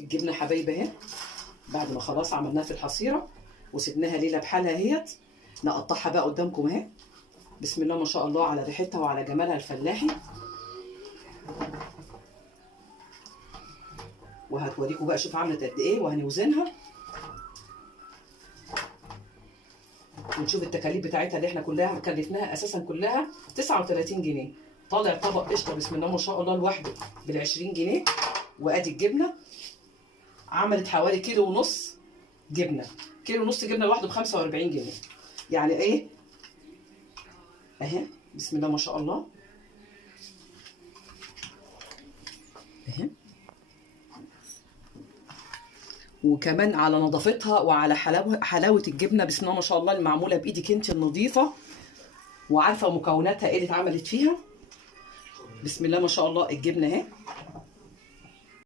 الجبنه حبايبي اهي، بعد ما خلاص عملناها في الحصيره وسبناها ليله بحالها اهيت، نقطعها بقى قدامكم اهي. بسم الله ما شاء الله على ريحتها وعلى جمالها الفلاحي. وهتوريكم بقى شوف عملت قد ايه، وهنوزنها ونشوف التكاليف بتاعتها اللي احنا كلها كلفناها اساسا كلها 39 جنيه. طالع طبق قشطه بسم الله ما شاء الله لوحده بال 20 جنيه. وادي الجبنه عملت حوالي كيلو ونص جبنه، كيلو ونص جبنه لوحده ب 45 جنيه. يعني ايه اهي بسم الله ما شاء الله اهي. وكمان على نظافتها وعلى حلاوه الجبنه بسم الله ما شاء الله المعموله بايدك انت النظيفه، وعارفه مكوناتها ايه اللي اتعملت فيها. بسم الله ما شاء الله الجبنه اهي